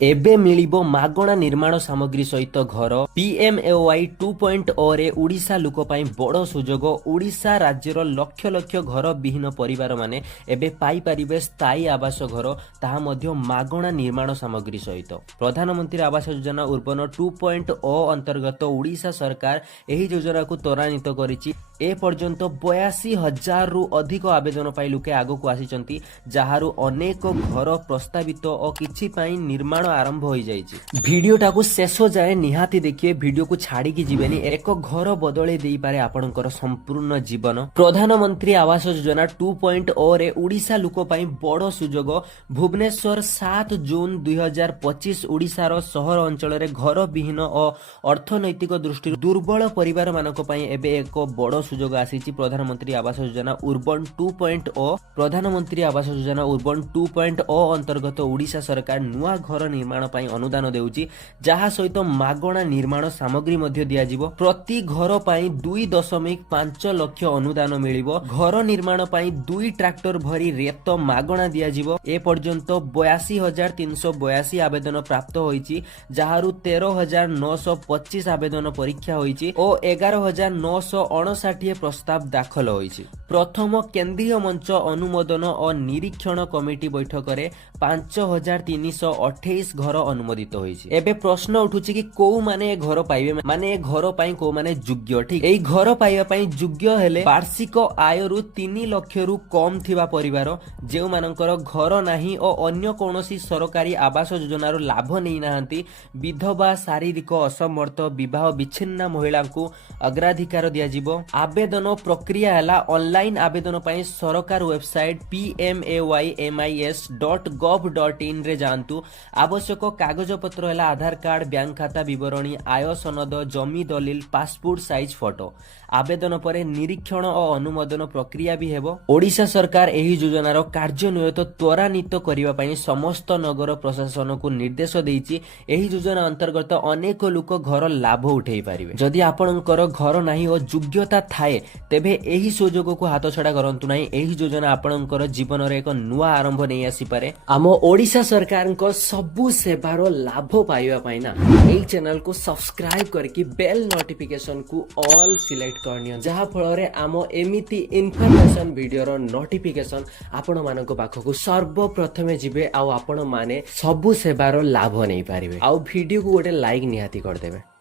एबे मिलिबो मागणा निर्माण सामग्री सहित घर। पीएमएवाई 2.0 रे ओडिशा लोक पई बड़ सुजोग। ओडिशा राज्यर लक्ष लक्ष घर विहीन परिवार माने एबे पाई परिबे स्थायी आवास घर, ताहा मध्य मागणा निर्माण सामग्री सहित। प्रधानमंत्री आवास योजना उर्बन 2.0 अंतर्गत ओडिशा सरकार एही योजना को त्वरान्वित करिछि। ए पर्यंत 82,000 रु अधिक आवेदन पाई लोके आगो आसीचंती, जहारु अनेक घर प्रस्तावित और किछि पाई निर्माण आरंभ हो जाइछि। वीडियोटा को शेष जाए निहाती देखिए, वीडियो को छाड़ी की जीवेनी। एक घर बदले देई पारे आपनकर संपूर्ण जीवन। प्रधानमंत्री आवास योजना 2.0 रे ओडिशा लोक पई बड़ सुजोग। भुवनेश्वर 7 जून 2025 ओडिशार सहर अंचल रे घर विहीन और अर्थनैतिक दृष्टि दुर्बल परिवार मानक पई एबे एक बड़ सुजोग आसीछि। प्रधानमंत्री आवास योजना उर्बन 2.0 प्रधानमंत्री आवास योजना उर्बन 2.0 अंतर्गत ओडिशा सरकार नुआ घर निर्माण पई अनुदान देउछि, जहा सहित मागणा निर्माण सामग्री मध्ये दियाजिवो। प्रति घर पई 2.5 लाख अनुदान मिलिबो। घर निर्माण पई 2 ट्रैक्टर भरी रेत मागणा दियाजिवो। ए पर्यंत 82,382 आवेदन प्राप्त होईछि, जहारु 13,925 आवेदन परीक्षा होईछि और 11,959 प्रस्ताव दाखल होईछि। प्रथम केंद्रीय मंच अनुमोदन और निरीक्षण कमिटी बैठक रे 5,328 घर अनुमोदित होईछि। एबे प्रश्न उठुछि कि को माने घर पाइबे, माने ए घर पई को माने योग्य। ठीक, एई घर पाइबा पई योग्य हेले वार्षिक आय रु 3 लाख रु कम थिबा परिवार, जेउ मानकर घर नाही और अन्य कोनोसी सरकारी आवास योजना रो लाभ नै नाहंती, विधवा, शारीरिक असमर्थ, विवाह विच्छिन्न महिला को अग्राधिकार दिया जिवो। आवेदन प्रक्रिया हला ऑनलाइन आवेदन पई सरकार वेबसाइट pmaymis.gov.in रे जानतु। आवश्यक कागज पत्र हला आधार कार्ड, बैंक खाता विवरणी, आय सनद, जमी दलिल, पासपोर्ट साइज फोटो। आवेदन परे निरीक्षण और अनुमोदन प्रक्रिया भी हेबो। ओडिशा सरकार एही योजनार कार्यान्वयन त्वरान्वित करिबा पई समस्त नगर प्रशासन को निर्देश देइछि। एही योजना अंतर्गत अनेक लोक घर लाभ उठेई पारिबे। जदि आपनकर घर नाही और योग्यता थाए, तेबे एही सुजोग को हाथ छड़ा करंतु नाही। एही योजना आपनकर जीवन रे एक नुआ आरंभ नै आसी पारे। आम ओडिशा सरकार को सबु सेवार लाभ पाइबा पई ना एही चैनल को सब्सक्राइब करके बेल नोटिफिकेशन को ऑल सिलेक्ट करनियो, जहा फल रे आम एमिति इन्फॉर्मेशन वीडियो नोटिफिकेशन आपण मानक पाखक सर्वप्रथमे जिबे आ आपण माने सबु सेवार लाभ नै पारिबे। आ वीडियो को गोटे लाइक निहाती कर देबे।